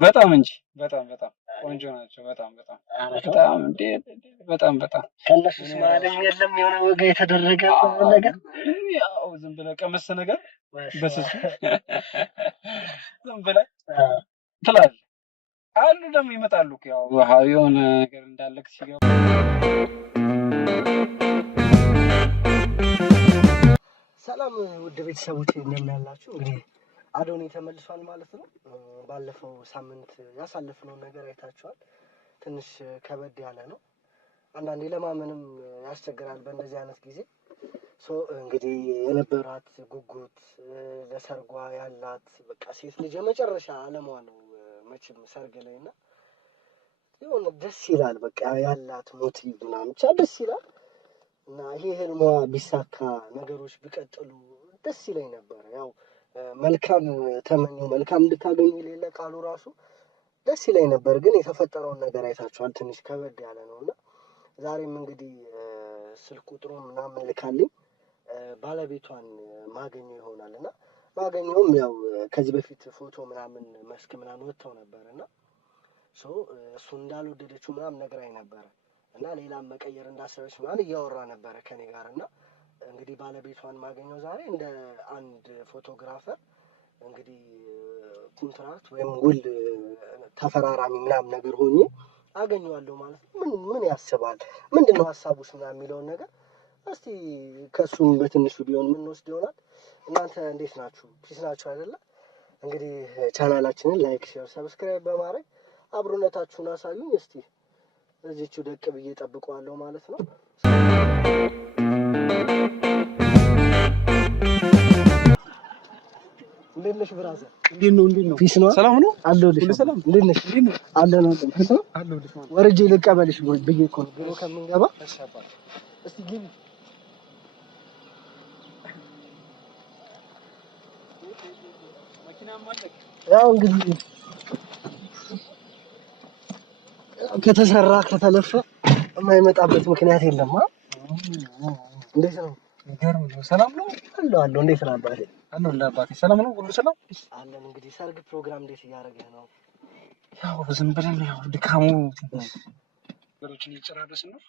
በጣም እንጂ በጣም ቆንጆ ናቸው። በጣም እንዴ በጣም ከነሱስ ማለም የለም የሆነ ወጋ የተደረገ ነገር ያው ዝም ብለህ ቀመስ ነገር በስሱ ዝም ብለህ ትላለህ አሉ ደግሞ ይመጣሉ ያው የሆነ ነገር እንዳለክ ሲገባ ሰላም ውድ ቤተሰቦቼ እንደምን አላችሁ? እንግዲህ አዶኒ ተመልሷል ማለት ነው። ባለፈው ሳምንት ያሳለፍነው ነገር አይታችኋል። ትንሽ ከበድ ያለ ነው። አንዳንዴ ለማመንም ያስቸግራል በእንደዚህ አይነት ጊዜ። እንግዲህ የነበራት ጉጉት ለሰርጓ ያላት በቃ ሴት ልጅ የመጨረሻ አለሟ ነው መቼም ሰርግ ላይ እና የሆነ ደስ ይላል። በቃ ያላት ሞቲቭ ምናምን ብቻ ደስ ይላል እና ይሄ ህልሟ ቢሳካ ነገሮች ቢቀጥሉ ደስ ይለኝ ነበር። ያው መልካም ተመኙ መልካም እንድታገኙ የሌለ ቃሉ ራሱ ደስ ይለኝ ነበር። ግን የተፈጠረውን ነገር አይታችኋል። ትንሽ ከበድ ያለ ነው እና ዛሬም እንግዲህ ስልክ ቁጥሩን ምናምን ልካልኝ ባለቤቷን ማገኘው ይሆናል እና ማገኘውም ያው ከዚህ በፊት ፎቶ ምናምን መስክ ምናምን ወጥተው ነበር እና እሱ እንዳልወደደችው ምናምን ነግራኝ ነበረ እና ሌላም መቀየር እንዳሰበች ምናምን እያወራ ነበረ ከኔ ጋር እና እንግዲህ ባለቤቷን ማገኘው ዛሬ እንደ አንድ ፎቶግራፈር እንግዲህ ኮንትራክት ወይም ውል ተፈራራሚ ምናምን ነገር ሆኜ አገኘዋለሁ ማለት ነው። ምን ያስባል ምንድነው ሀሳቡስ ምናምን የሚለውን ነገር እስቲ ከሱም በትንሹ ቢሆን የምንወስድ ይሆናል። እናንተ እንዴት ናችሁ? ፒስ ናችሁ አይደለ? እንግዲህ ቻናላችንን ላይክ፣ ሼር፣ ሰብስክራይብ በማድረግ አብሮነታችሁን አሳዩኝ። እስቲ እዚህችው ደቅ ብዬ ጠብቀዋለሁ ማለት ነው። እንዴት ነሽ ብራዘር? እንዴት ነው? ፒስ ነው? ሰላም ነው? አለሁልሽ። ሁሉ ሰላም? እንዴት ነሽ? አለሁ። አለሁልሽ። ወርጄ ልቀበልሽ ብዬ እኮ ነው ቢሮ ከምንገባ። እሺ አባቴ። እስቲ ግቢ። መኪናም አለክ? ያው እንግዲህ ከተሰራ ከተለፈ የማይመጣበት ምክንያት የለም። እንዴት ነው? ይገርም ነው። ሰላም ነው? አለሁ። እንዴት ነው አባቴ? አባቴ ሰላም ነው? ሁሉ ሰላም አለን። እንግዲህ ሰርግ ፕሮግራም እንዴት እያደረግህ ነው? ያው ዝም ብለን ያው ድካሙ ነገሮችን እየጨራረስን ነው።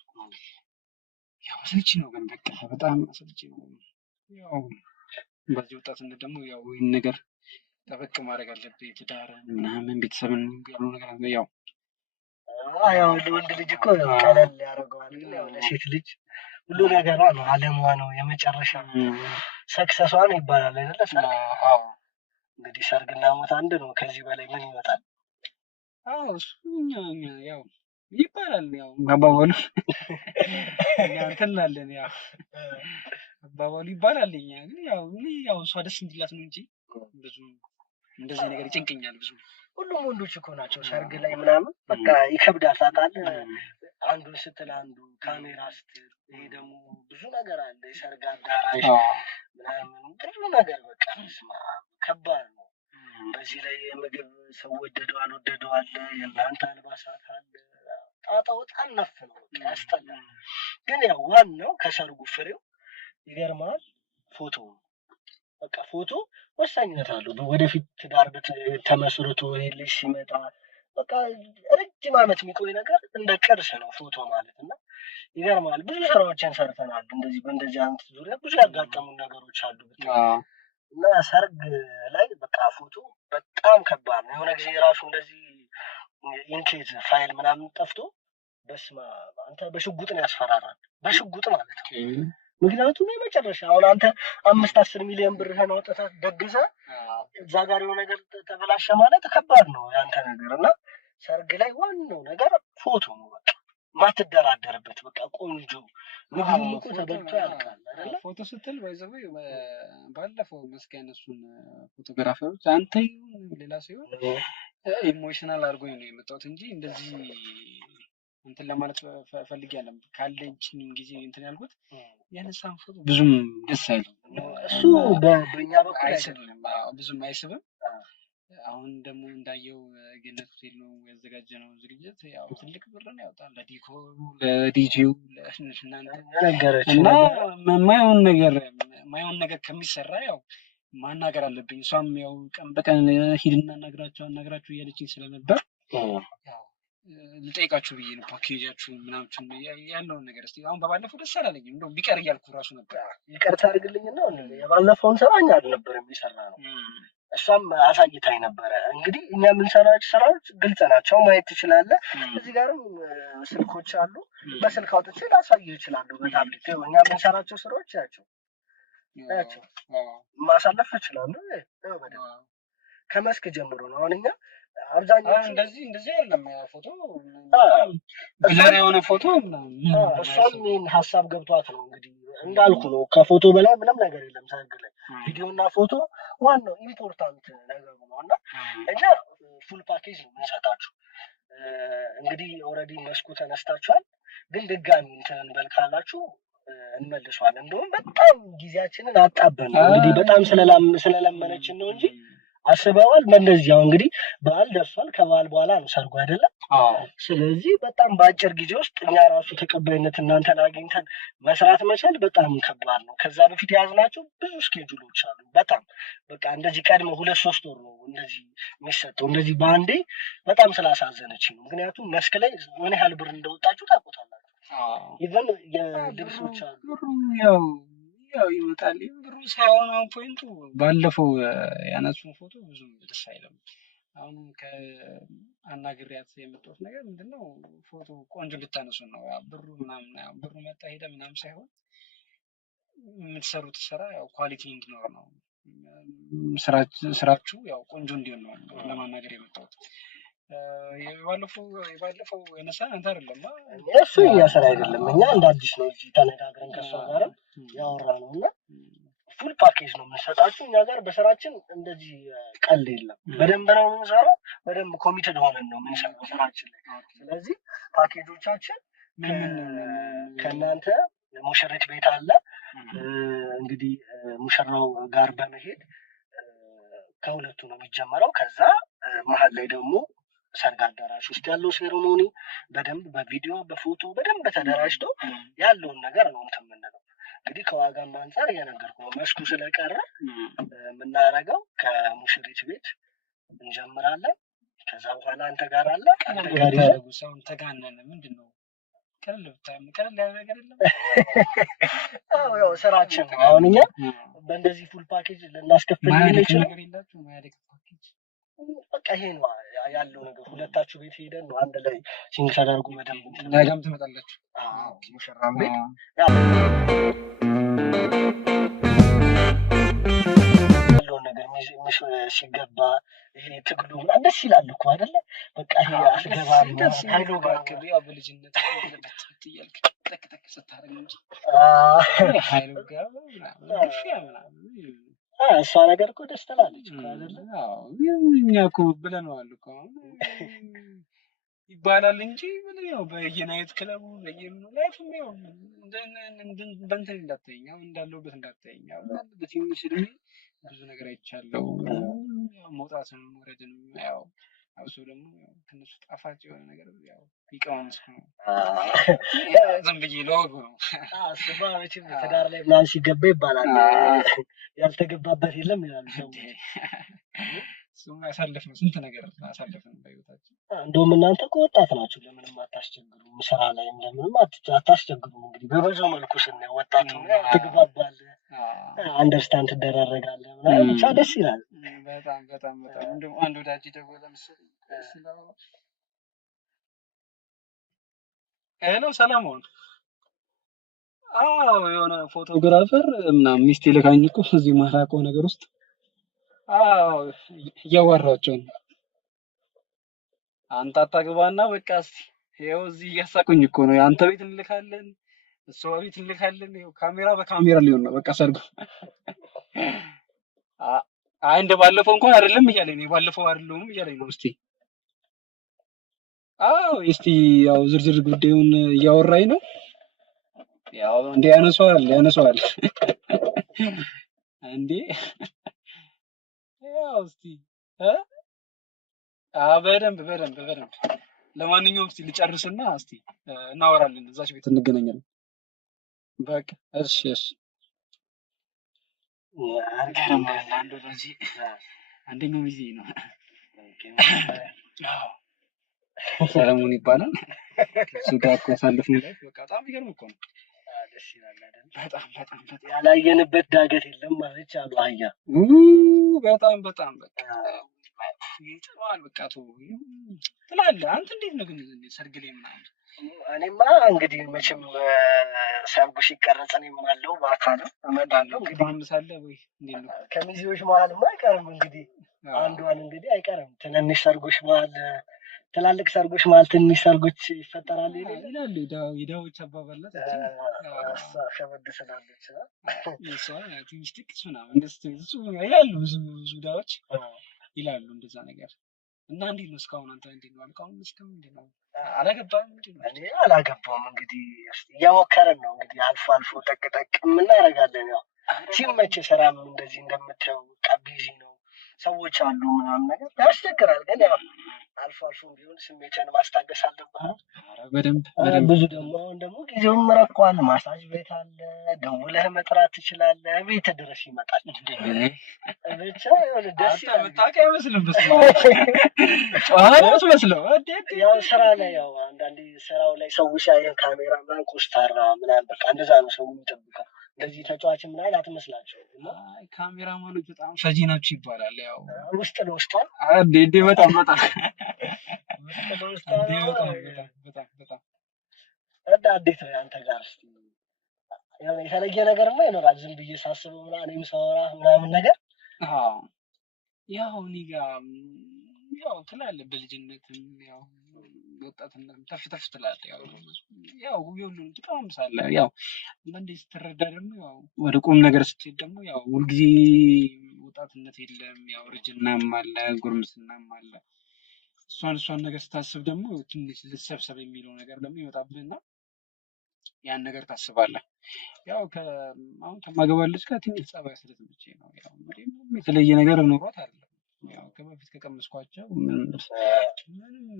ያው አሰልቺ ነው ግን በቃ በጣም አሰልቺ ነው። ያው በዚህ ወጣትነት ደግሞ ያው ይሄን ነገር ጠበቅ ማድረግ አለብህ። ትዳርን ምናምን ቤተሰብን ያሉ ነገር ያው ለወንድ ልጅ እኮ ቀለል ያደርገዋል። ግን ያው ለሴት ልጅ ሁሉ ነገሯ ነው፣ አለሟ ነው፣ የመጨረሻ ሰክሰሷ ነው ይባላል አይደለ? ሰርግ እንግዲህ ሰርግና ሞት አንድ ነው። ከዚህ በላይ ምን ይመጣል? እሱኛ ያው ይባላል ያው አባባሉ እንትን እንላለን ያው አባባሉ ይባላል። እኛ ግን ያው እሷ ደስ እንዲላት ነው እንጂ ብዙ እንደዚህ ነገር ይጨንቀኛል ብዙ። ሁሉም ወንዶች እኮ ናቸው ሰርግ ላይ ምናምን በቃ ይከብዳል። ታውቃለህ አንዱን ስትል አንዱ ካሜራ ስትል ይሄ ደግሞ ብዙ ነገር አለ። የሰርግ አዳራሽ ምናምን ብዙ ነገር በቃ ከባድ ነው። በዚህ ላይ የምግብ ሰው ወደደው አልወደደው አለ፣ የእናንተ አልባሳት አለ። ጣጣው በጣም ነፍ ነው በቃ ያስጠላል። ግን ያው ዋናው ከሰርጉ ፍሬው ይገርማል ፎቶ በቃ ፎቶ ወሳኝነት አለው። ወደፊት ትዳር ተመስርቶ ይሄ ልጅ ሲመጣ በቃ ረጅም ዓመት የሚቆይ ነገር እንደ ቅርስ ነው ፎቶ ማለት እና ይገርማል። ብዙ ስራዎችን ሰርተናል። እንደዚህ በእንደዚህ አይነት ዙሪያ ብዙ ያጋጠሙን ነገሮች አሉ እና ሰርግ ላይ በቃ ፎቶ በጣም ከባድ ነው። የሆነ ጊዜ ራሱ እንደዚህ ኢንኬዝ ፋይል ምናምን ጠፍቶ በስማ አንተ በሽጉጥ ነው ያስፈራራል። በሽጉጥ ማለት ነው። ምክንያቱም የመጨረሻ አሁን አንተ 5-10 ሚሊዮን ብርህን አውጥተህ ደግሰህ እዛ ጋር የሆነ ነገር ተበላሸ ማለት ከባድ ነው ያንተ ነገር እና ሰርግ ላይ ዋናው ነገር ፎቶ ነው። በቃ ማትደራደርበት በቃ ቆንጆ ምግቡም እኮ ተበልቶ ያልቃል አይደለ? ፎቶ ስትል ባለፈው መስኪያ እነሱን ፎቶግራፈሮች አንተ ይሁን ሌላ ሲሆን ኢሞሽናል አድርጎኝ ነው የመጣሁት እንጂ እንደዚህ እንትን ለማለት ፈልጌ አይደለም። ካለችኝ ጊዜ እንትን ያልኩት ያነሳን ፎቶ ብዙም ደስ አይልም። እሱ በእኛ በኩል አይስብም፣ ብዙም አይስብም። አሁን ደግሞ እንዳየው ገነት ሆቴል ነው ያዘጋጀነው ዝግጅት ያው ትልቅ ብር ነው ያወጣል ለዲኮሩ ለዲጂው ለእናንተ ነገሮች እና የማይሆን ነገር ከሚሰራ ያው ማናገር አለብኝ። እሷም ያው ቀን በቀን ሂድና አናግራችሁ እያለችኝ ስለነበር ያው ልጠይቃችሁ ብዬ ነው። ፓኬጃችሁ ምናምን ያለውን ነገር እስኪ አሁን በባለፈው ደስ አላለኝም። እንደውም ቢቀር እያልኩ እራሱ ነበር። ይቅርታ አድርግልኝና የባለፈውን ስራ እኛ አልነበረም የሰራነው፣ እሷም አሳይታኝ ነበረ። እንግዲህ እኛ የምንሰራቸው ስራዎች ግልጽ ናቸው፣ ማየት ትችላለህ። እዚህ ጋርም ስልኮች አሉ፣ በስልክ አውጥቼ ላሳይህ እችላለሁ። በታብሌት እኛ የምንሰራቸው ስራዎች ያቸው ማሳለፍ እችላለሁ። ከመስክ ጀምሮ ነው። አሁን እኛ አብዛኛው እንደዚህ አይደለም ፎቶ ብለር የሆነ ፎቶ እሷም ይህን ሀሳብ ገብቷት ነው እንግዲህ እንዳልኩ ነው። ከፎቶ በላይ ምንም ነገር የለም ሰርግ ላይ። ቪዲዮና ፎቶ ዋናው ኢምፖርታንት ነገር ነው እና እኛ ፉል ፓኬጅ ነው የምንሰጣችሁ። እንግዲህ ኦልሬዲ መስኩ ተነስታችኋል፣ ግን ድጋሚ እንትን እንበል ካላችሁ እንመልሷለን። እንደውም በጣም ጊዜያችንን አጣበን ነው እንግዲህ በጣም ስለለመነችን ነው እንጂ አስበዋል። በእንደዚህ ያው እንግዲህ በዓል ደርሷል። ከበዓል በኋላ ነው ሰርጉ አይደለም? ስለዚህ በጣም በአጭር ጊዜ ውስጥ እኛ ራሱ ተቀባይነት እናንተን አግኝተን መስራት መቻል በጣም ከባድ ነው። ከዛ በፊት የያዝናቸው ብዙ ስኬጁሎች አሉ። በጣም በቃ እንደዚህ ቀድሞ 2-3 ወር ነው እንደዚህ የሚሰጠው። እንደዚህ በአንዴ በጣም ስላሳዘነች ነው። ምክንያቱም መስክ ላይ ምን ያህል ብር እንደወጣችሁ ታውቁታላችሁ። ኢቨን የልብሶች አሉ ያው ይመጣል ብሩ ሳይሆን አሁን ፖይንቱ ባለፈው ያነሱን ፎቶ ብዙ ደስ አይልም። አሁን ከአናግሪያት የመጣሁት ነገር ምንድነው ፎቶ ቆንጆ ልታነሱ ነው። ብሩ ምናምን ብሩ መጣ ሄደ ምናምን ሳይሆን የምትሰሩት ስራ ያው ኳሊቲ እንዲኖር ነው። ስራችሁ ያው ቆንጆ እንዲሆን ነው ለማናገር የመጣሁት። የባለፈው የነሳ አንተ አይደለም እሱ እኛ ስራ አይደለም። እኛ እንደ አዲስ ነው እዚህ ተነጋግረን ከሷ ጋር ያወራነው እና ፉል ፓኬጅ ነው የምንሰጣችሁ። እኛ ጋር በስራችን እንደዚህ ቀልድ የለም። በደንብ ነው የምንሰራው። በደንብ ኮሚትድ ሆነን ነው የምንሰራው ስራችን ላይ። ስለዚህ ፓኬጆቻችን ከእናንተ ሙሽሪት ቤት አለ። እንግዲህ ሙሽራው ጋር በመሄድ ከሁለቱ ነው የሚጀመረው። ከዛ መሀል ላይ ደግሞ ሰርግ አዳራሽ ውስጥ ያለው ሴሬሞኒ በደንብ በቪዲዮ በፎቶ በደንብ ተደራጅቶ ያለውን ነገር ነው እንትን የምንለው። እንግዲህ ከዋጋም አንፃር እየነገርኩህ ነው። መስኩ ስለቀረ የምናደርገው ከሙሽሪት ቤት እንጀምራለን። ከዛ በኋላ አንተ ጋር አለ አንተ ጋር ያደረጉ ሰውን ተጋነነ ምንድን ነው ቀለል ያለ ነገር የለም። ያው ስራችን ነው። አሁን እኛ በእንደዚህ ፉል ፓኬጅ ልናስከፍል የምንችለው ነገር የላችሁ ማያደግ ፓኬጅ በቃ ይሄ ነው ያለው ነገር። ሁለታችሁ ቤት ሄደን ነው አንድ ላይ ሲንግ ተደርጉ በደንብ ነገም ትመጣላችሁ። ሙሽራም ቤት ያለውን ነገር ሲገባ ይሄ ትግሉ ምናምን ደስ ይላል እኮ አይደለ? በቃ ይሄ አስገባሪ ኃይሉ ጋር ያው በልጅነት እያልክ ጠቅ ስታደርግ እንጂ ኃይሉ ጋር ምናምን እሷ ነገር እኮ ደስ ትላለች እኮ አይደለ? እኛ እኮ ብለነዋል እኮ ይባላል እንጂ ያው በየናይት ክለቡ በየምኑ ላይፍም ያው በእንትን እንዳታየኝ አሁን እንዳለሁበት እንዳታየኝ ያው በትንሽ እድሜ ብዙ ነገር አይቻለሁ። መውጣትንም መውረድንም ያው አብሶ ደግሞ ትንሽ ጣፋጭ የሆነ ነገር ያው ሊቀመንስ ነው። ዝም ብዬ ለወጉ ነው። እሱማ መቼም ትዳር ላይ ምናምን ሲገባ ይባላል ያልተገባበት የለም ይላሉ ሰው። እሱም ያሳለፍነው ስንት ነገር አሳለፍን በህይወታችን። እንደውም እናንተ እኮ ወጣት ናችሁ፣ ለምንም አታስቸግሩም። ስራ ላይም ለምንም አታስቸግሩም። እንግዲህ በብዙ መልኩ ስናየው ወጣቱ ትግባባለህ፣ አንደርስታንድ ትደራረጋለህ ምናምን ብቻ ደስ ይላል። በጣም በጣም በጣም እንደውም አንድ ወዳጅ ደወለ መሰለኝ ሄሎ ሰላም ሆነ። አዎ የሆነ ፎቶግራፈር ምናምን ሚስቴ ልካኝ እኮ እዚህ ማራቆ ነገር ውስጥ እያዋራቸው ነው። አንተ አታግባና በቃ እስኪ ይኸው እዚህ እያሳቁኝ እኮ ነው። አንተ ቤት እንልካለን፣ እሷ ቤት እንልካለን። ይኸው ካሜራ በካሜራ ሊሆን ነው በቃ ሰርጉ። አይ እንደ ባለፈው እንኳን አይደለም እያለኝ ነው። ባለፈው አይደለም እያለኝ ነው። እስቲ እስቲ ያው ዝርዝር ጉዳዩን እያወራኝ ነው። ያው እንደ ያነሷል እንዴ ያው እስቲ በደንብ ለማንኛውም እስቲ ልጨርስና እስቲ እናወራለን። እዛች ቤት እንገናኛለን። በቃ እሺ አርገርም አንዱ በዚህ አንደኛው ሚዜ ነው። ሰለሞን ይባላል። እሱ ጋር እኮ ያሳለፍነው ላይፍ በቃ በጣም ይገርም እኮ ነው። ደስ ይላል አይደል? በጣም ያላየንበት ዳገት የለም ማለት አሉ አህያ። በጣም በቃ ይጥማል በቃ ትላለህ አንተ። እንዴት ነው ግን ሰርግ ላይ ምናምን? እኔማ እንግዲህ መቼም ሰርጉ ሲቀረጽ እኔም አለው በአካል እመጣለሁ። እንግዲህ ምሳለ ወይ እንዴት ነው ከሚዜዎች መሀልማ አይቀርም እንግዲህ አንዷን እንግዲህ አይቀርም። ትንንሽ ሰርጎች መሀል ትላልቅ ሰርጎች ማለት ትንሽ ሰርጎች ይፈጠራሉ ይላሉ የዳዎች አባባላት። እሷ ከበድ ስላለች እሷ ትንሽ ጥቂት ምናምን ይላሉ ብዙ ዳዎች ይላሉ እንደዛ ነገር። እና እንዴት ነው እስካሁን አንተ እንዴት ነው አልካውን እስከም እንዴት ነው? አላገባም እንዴ? እኔ አላገባም እንግዲህ እየሞከረን ነው እንግዲህ አልፎ አልፎ ጠቅጠቅ እናደርጋለን። ያው ሲመች ስራም እንደዚህ እንደምታየው ቢዚ ነው፣ ሰዎች አሉ ምናምን ነገር ያስቸግራል። ግን ያው አልፎ አልፎ ቢሆን ስሜትን ማስታገስ አለብህ። በደንብ ብዙ ደግሞ አሁን ደግሞ ጊዜውም ረቋል። ማሳጅ ቤት አለ፣ ደውለህ መጥራት ትችላለህ። ቤት ድረስ ይመጣል። ብቻ ይሁን ደስ ይላል። መታወቂያ አይመስልም ጨዋታ መስለው ያው ስራ ላይ ያው አንዳንዴ ስራው ላይ ሰው ሲያየን ካሜራ ምናምን ኮስታራ ምናምን በቃ እንደዛ ነው ሰው የሚጠብቀው። እንደዚህ ተጫዋች ምናምን አትመስላቸውም። እና ካሜራማኖች በጣም ፈጂ ናቸው ይባላል። ያው ውስጥ ለውስጥ እንዴ በጣም ውስጥ ለውስጥ በጣም እና እንዴት ነው አንተ ጋር እስኪ ያው የተለየ ነገርማ ይኖራል። ዝም ብዬ ሳስበው ምናምን እኔም ሳወራ ምናምን ነገር ያው እኔ ጋር ያው ትላለህ በልጅነትም ያው ወጣትነት ተፍ ትላለህ። ያው ሁሉንም ትቀማምሳለህ። ያው አንዳንዴ ስትረዳ ደግሞ ያው ወደ ቁም ነገር ስትሄድ ደግሞ ያው ሁልጊዜ ወጣትነት የለም። ያው እርጅናም አለ ጉርምስናም አለ። እሷን ነገር ስታስብ ደግሞ ትንሽ ልሰብሰብ የሚለው ነገር ደግሞ ይመጣብህና ያን ነገር ታስባለህ። ያው አሁን ከማገባው ልጅ ጋር ትንሽ ጸባይ ስለተመቸኝ ነው። ያው የተለየ ነገር ኖሯት አይደለም። ያው ከበፊት ከቀመስኳቸው ምንም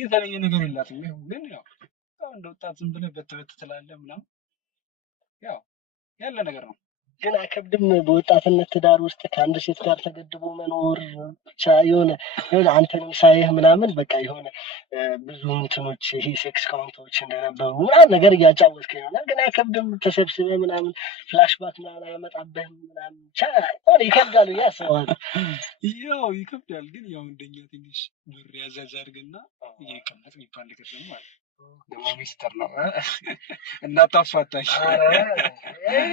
የተለየ ነገር የላትም። ይኸው ግን ያው እንደ ወጣት ዝም ብለህ በትበት ትላለህ ምናምን ያው ያለ ነገር ነው። ግን አይከብድም በወጣትነት ትዳር ውስጥ ከአንድ ሴት ጋር ተገድቦ መኖር? ብቻ የሆነ አንተንም ሳይህ ምናምን በቃ የሆነ ብዙ እንትኖች ይሄ ሴክስ ካውንቶች እንደነበሩ ምናምን ነገር እያጫወትከኝ ይሆናል። ግን አይከብድም ተሰብስበህ ምናምን ፍላሽባክ ምናምን አያመጣብህም ምናምን? ብቻ ይከብዳል ብዬ አስባለሁ። ያው ይከብዳል። ግን ያው እንደኛ ትንሽ ብር ያዛዝ አድርግና እየቀመጥ የሚባል ነገር ደግሞ አለ። ደግሞ ሚስተር ነው እናታፋታኝ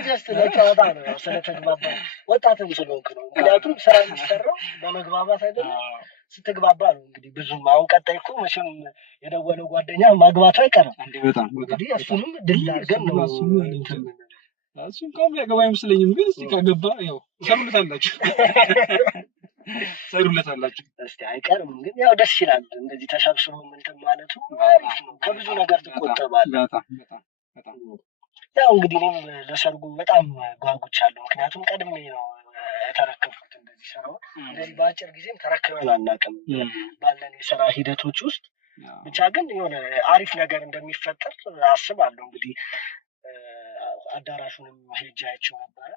ጀስት ለጨዋታ ነው ስለተግባባ ወጣትም ስለሆንክ ነው። ምክንያቱም ስራ የሚሰራው በመግባባት አይደለም ስትግባባ ነው። እንግዲህ ብዙም አሁን ቀጣይ እኮ መቼም የደወለው ጓደኛ ማግባቱ አይቀርም። በጣም እንግዲህ እሱንም ድል አድርገን ነው እሱ እንኳን ያገባ አይመስለኝም። ግን እስኪ ካገባ ያው ሰሩለታላችሁ እስቲ አይቀርም። ግን ያው ደስ ይላል እንደዚህ ተሰብስቦ እንትን ማለቱ አሪፍ ነው። ከብዙ ነገር ትቆጠባለህ። በጣም ያው እንግዲህ እኔም ለሰርጉ በጣም ጓጉቻለሁ። ምክንያቱም ቀድሜ ነው የተረከብኩት እንደዚህ ስራው እንደዚህ በአጭር ጊዜም ተረክበን አናውቅም ባለን የስራ ሂደቶች ውስጥ። ብቻ ግን የሆነ አሪፍ ነገር እንደሚፈጠር አስባለሁ። እንግዲህ አዳራሹንም ሄጄ አይቼው ነበረ።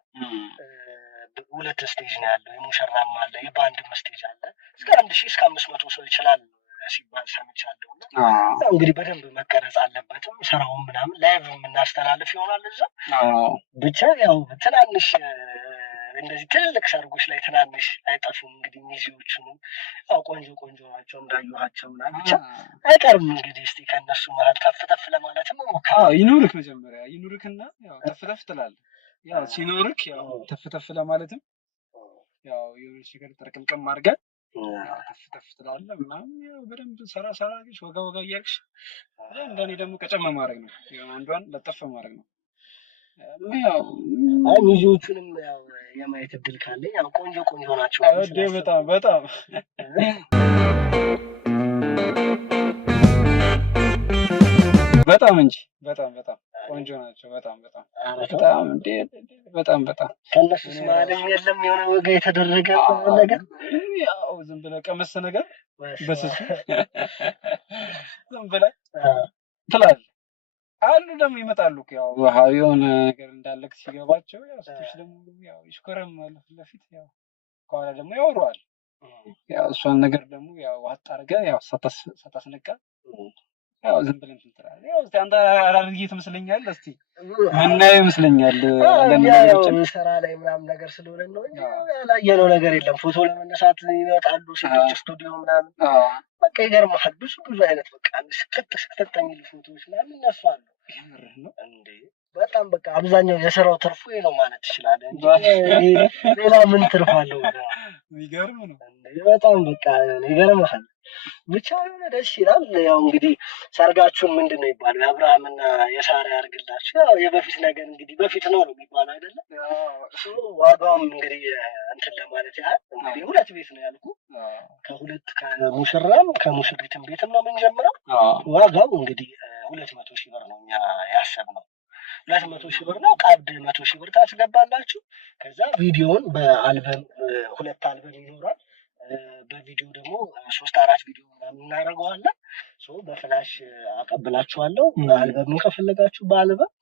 2 ስቴጅ ነው ያለው። የሙሽራም አለ የባንድም ስቴጅ አለ። እስከ 1000 እስከ 500 ሰው ይችላል ሲባል ሰምቻለሁ። እና እንግዲህ በደንብ መቀረጽ አለበትም ስራውን ምናምን ላይቭ የምናስተላልፍ ይሆናል እዛ። ብቻ ያው ትናንሽ እንደዚህ ትልልቅ ሰርጎች ላይ ትናንሽ አይጠፉም። እንግዲህ ሚዜዎቹንም ያው ቆንጆ ናቸው እንዳየኋቸው ምናምን። ብቻ አይቀርም እንግዲህ እስቲ ከእነሱ መሀል ተፍ ለማለትም ሞክራለሁ። ይኑርክ መጀመሪያ ይኑርክና ያው ተፍ ትላለህ። ያው ሲኖርክ ያው ተፍ ለማለትም ያው የሆነች ነገር ተረቅምቀም አድርገህ ያው ተፍ ትላለህ ምናምን። ያው በደንብ ሰራ አድርገሽ ወጋ እያልሽ እንደኔ ደግሞ ቀጨም ማድረግ ነው። ያው አንዷን ለጠፍ ማድረግ ነው። ያው ሚዜዎቹንም ያው የማየት እድል ካለኝ ያው ቆንጆ ናቸው። በጣም በጣም እንጂ በጣም ቆንጆ ናቸው። በጣም ከእነሱስ መሀልም የለም የሆነ ወጋ የተደረገ ነገር? ያው ዝም ብለህ ቀመስ ነገር በስሱ ዝም ብለህ ትላለህ። አሉ ደግሞ ይመጣሉ ያው የሆነ ነገር እንዳለክ ሲገባቸው ያው ስትሽ ደግሞ ያው ይሽኮረማሉ ፊት ለፊት ያው ከኋላ ደግሞ ያወራዋል። ያው እሷን ነገር ደግሞ ያው ዋጥ አድርገህ ያው ሳታስነቃ ያው ዝም ብለን ትላለህ። ያው እስቲ አንተ አራርዬ ትመስለኛለህ። እስቲ ምናየው ይመስለኛል አንዳንድ ነገሮችን ስራ ላይ ምናምን ነገር ስለሆነ ነው እንጂ ያላየነው ነገር የለም። ፎቶ ለመነሳት ይመጣሉ ሴቶች ስቱዲዮ ምናምን በቃ ይገርምሃል። ብዙ አይነት በቃ ስቅጥ የሚሉ ፎቶዎች ምናምን ይነሳሉ። የምርህ ነው እንዴ? በጣም በቃ አብዛኛው የስራው ትርፉ ይሄ ነው ማለት ትችላለህ እንጂ ሌላ ምን ትርፍ አለው? የሚገርም ነው እንዴ! በጣም በቃ ይገርምሃል። ብቻ የሆነ ደስ ይላል። ያው እንግዲህ ሰርጋችሁን ምንድን ነው ይባላል? የአብርሃምና የሳራ ያርግላችሁ። ያው የበፊት ነገር እንግዲህ በፊት ነው የሚባለው አይደለም? ዋጋውም እንግዲህ እንትን ለማለት ያህል እንግዲህ 2 ቤት ነው ያልኩ። ከሙሽራም ከሙሽሪትም ቤትም ነው የምንጀምረው። ዋጋው እንግዲህ 200 ሺህ ብር ነው እኛ ያሰብነው። 200 ሺህ ብር ነው። ቀብድ 100 ሺህ ብር ታስገባላችሁ። ከዛ ቪዲዮውን በአልበም 2 አልበም ይኖራል። በቪዲዮ ደግሞ 3-4 ቪዲዮ ምናምን እናደርገዋለን። በፍላሽ አቀብላችኋለሁ። አልበም ከፈለጋችሁ በአልበም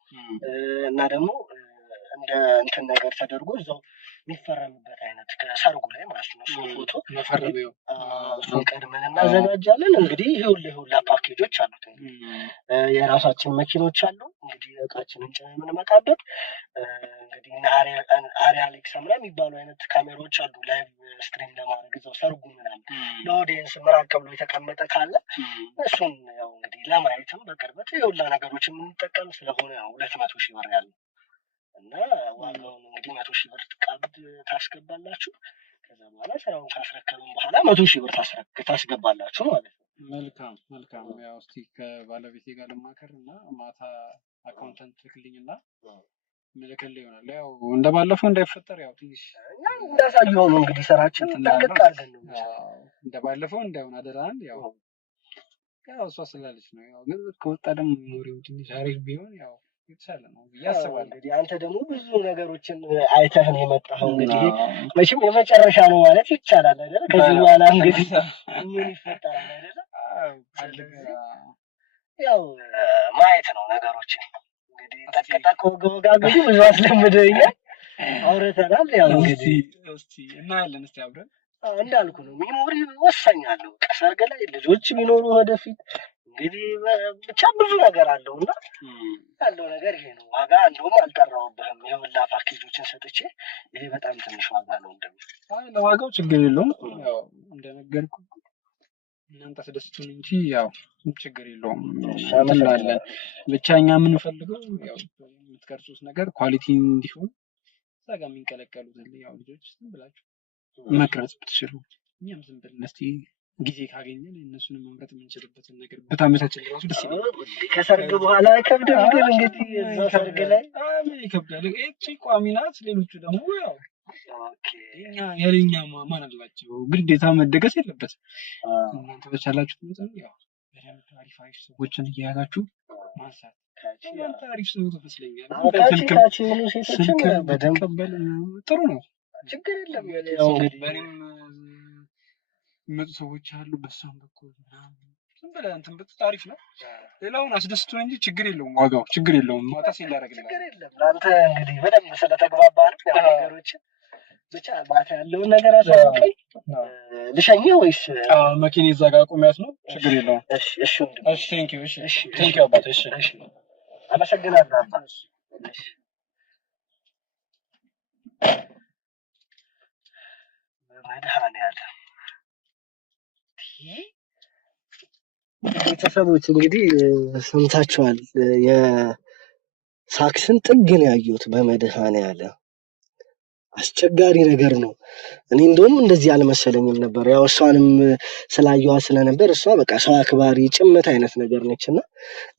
እና ደግሞ እንደ እንትን ነገር ተደርጎ እዛው የሚፈረምበት አይነት ከሰርጉ ላይ ማለት ነው። ፎቶ መፈረሚያው እሱን ቀድመን እናዘጋጃለን። እንግዲህ ሁላ ፓኬጆች አሉት። የራሳችን መኪኖች አሉ። እንግዲህ እቃችንን ጭነን የምንመጣበት እንግዲህ አሪያ አሌክሳ ምናምን የሚባሉ አይነት ካሜራዎች አሉ። ላይቭ ስትሪም ለማድረግ እዛው ሰርጉ ምናምን ለኦዲየንስ ምራቅ ብሎ የተቀመጠ ካለ እሱን ያው እንግዲህ ለማየትም በቅርበት የሁላ ነገሮች የምንጠቀም ስለሆነ ያው 200 ሺህ ብር ያለው እና ዋጋውን እንግዲህ 100 ሺህ ብር ቀብድ ታስገባላችሁ። ከዛ በኋላ ስራውን ካስረከብን በኋላ 100 ሺህ ብር ታስገባላችሁ ማለት ነው። መልካም ያው እስቲ ከባለቤቴ ጋር ልማከር እና ማታ አካውንታንት ልክልኝና ምልክልህ ይሆናል። ያው እንደባለፈው እንዳይፈጠር ያው ትንሽ እንዳሳየው ነው እንግዲህ ስራችን ጥንቅቅ አድርገን ነው እንደባለፈው እንዳይሆን አደራህን። ያው እሷ ስላለች ነው። ያው ግን ከወጣ ደግሞ ሞሪው ትንሽ አሪፍ ቢሆን ያው የተሻለ ነው ብዬ አስባለሁ። እንግዲህ አንተ ደግሞ ብዙ ነገሮችን አይተህ ነው የመጣኸው። እንግዲህ መቼም የመጨረሻ ነው ማለት ይቻላል አይደል? ከዚህ በኋላ እንግዲህ ምን ይፈጠራል አይደል? ያው ማየት ነው ነገሮችን። እንግዲህ ጠቅጠቅ ወጋ እንግዲህ ብዙ አስለምደኛል፣ አውርተናል። ያው እንግዲህ እስቲ እናያለን። እስቲ አብረን እንዳልኩ ነው ሚሞሪ ወሳኛለሁ። ሰርግ ላይ ልጆች ቢኖሩ ወደፊት እንግዲህ ብቻ ብዙ ነገር አለው እና ያለው ነገር ይሄ ነው። ዋጋ እንደውም አልጠራሁብህም። የሁላ ፓኬጆችን ሰጥቼ ይሄ በጣም ትንሽ ዋጋ ነው። ለዋጋው ችግር የለውም። ያው እንደነገርኩህ እናንተ አስደስቱን እንጂ ያው ችግር የለውም እንላለን። ብቻ እኛ የምንፈልገው ያው የምትቀርጹት ነገር ኳሊቲ እንዲሆን እዛ ጋር የሚንቀለቀሉትን ያው ልጆች ዝም ብላችሁ መቅረጽ ብትችሉ እኛም ዝም ብለን እስቲ ጊዜ ካገኘን እነሱን መምረጥ የምንችልበትን ነገር በታመቻችን ራሱ ደስ ይላል። ከሰርግ በኋላ አይከብድም። ግን እንግዲህ እዛ ሰርግ ላይ ይከብዳል። እቺ ቋሚ ናት። ሌሎቹ ደግሞ ያው የኛ ማን አላቸው ግዴታ መደገስ የለበትም። እናንተ በቻላችሁት መጠን ያው በደንብ አሪፍ ሰዎችን እየያዛችሁ ማንሳት እናንተ አሪፍ ሰው ትመስለኛለህ። ስልክ በደንብ ቀበል ጥሩ ነው። ችግር የለም። ያው እንግዲህ በእኔም የሚመጡ ሰዎች አሉ። በሷም በኩል ምናምን ዝም ብለህ እንትን ብትል አሪፍ ነው። ሌላውን አስደስቱን እንጂ ችግር የለውም። ዋጋው ችግር የለውም። ማታ ሲላረግልህ ችግር የለም። ለአንተ እንግዲህ በደንብ ስለተግባባን ነገሮችን ብቻ ማታ ያለውን ነገር አሳውቀኝ። ልሸኝህ ወይስ መኪና እዛ ጋር ቆሚያት ነው? ችግር የለውም። እሺ ቴንክ ዩ። እሺ ቴንክ ዩ አባቴ። እሺ አመሰግናለሁ አባ። እሺ መድኃኒዓለም ቤተሰቦች እንግዲህ ሰምታችኋል። የሳክስን ጥግን ያየሁት በመድኃኒዓለም አስቸጋሪ ነገር ነው። እኔ እንደውም እንደዚህ አልመሰለኝም ነበር። ያው እሷንም ስላየዋ ስለነበር እሷ በቃ ሰው አክባሪ ጭምት አይነት ነገር ነች እና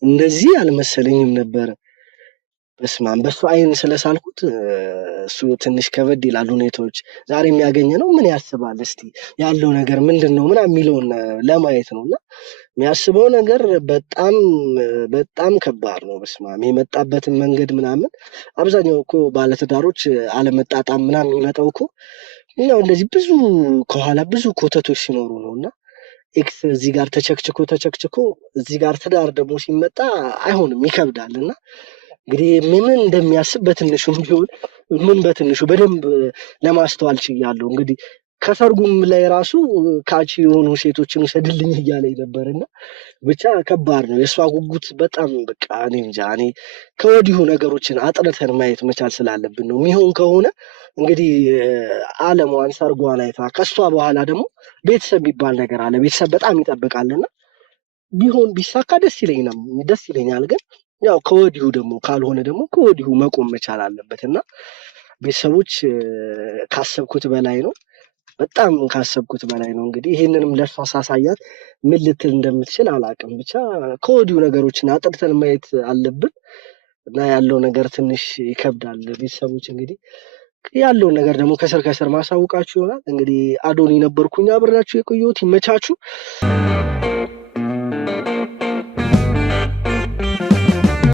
እንደዚህ አልመሰለኝም ነበር። በስማም በሱ አይን ስለሳልኩት እሱ ትንሽ ከበድ ይላል ሁኔታዎች። ዛሬ የሚያገኘ ነው ምን ያስባል እስቲ ያለው ነገር ምንድነው ምናምን የሚለውን ለማየት ነውና የሚያስበው ነገር በጣም ከባድ ነው። በስማም የመጣበትን መንገድ ምናምን አብዛኛው እኮ ባለትዳሮች አለመጣጣም ምናምን የሚመጣው እኮ ያው እንደዚህ ብዙ ከኋላ ብዙ ኮተቶች ሲኖሩ ነውና ኤክስ እዚህ ጋር ተቸክችኮ እዚህ ጋር ትዳር ደግሞ ሲመጣ አይሆንም፣ ይከብዳል። እና እንግዲህ ምን እንደሚያስብ በትንሹም ቢሆን በትንሹ በደንብ ለማስተዋል ችያለሁ። እንግዲህ ከሰርጉም ላይ ራሱ ካቺ የሆኑ ሴቶችን ውሰድልኝ እያለኝ ነበርና ብቻ ከባድ ነው የእሷ ጉጉት በጣም በቃ እኔ እንጃ። እኔ ከወዲሁ ነገሮችን አጥርተን ማየት መቻል ስላለብን ነው። የሚሆን ከሆነ እንግዲህ አለሟን ሰርጓን አይታ ከእሷ በኋላ ደግሞ ቤተሰብ የሚባል ነገር አለ። ቤተሰብ በጣም ይጠብቃልና ቢሆን ቢሳካ ደስ ይለኛል። ግን ያው ከወዲሁ ደግሞ ካልሆነ ደግሞ ከወዲሁ መቆም መቻል አለበት እና ቤተሰቦች ካሰብኩት በላይ ነው፣ በጣም ካሰብኩት በላይ ነው። እንግዲህ ይህንንም ለእሷ ሳሳያት ምን ልትል እንደምትችል አላውቅም። ብቻ ከወዲሁ ነገሮችን አጥርተን ማየት አለብን እና ያለው ነገር ትንሽ ይከብዳል። ቤተሰቦች እንግዲህ ያለውን ነገር ደግሞ ከስር ማሳውቃችሁ ይሆናል። እንግዲህ አዶኒ ነበርኩኝ አብሬያችሁ የቆየሁት። ይመቻችሁ።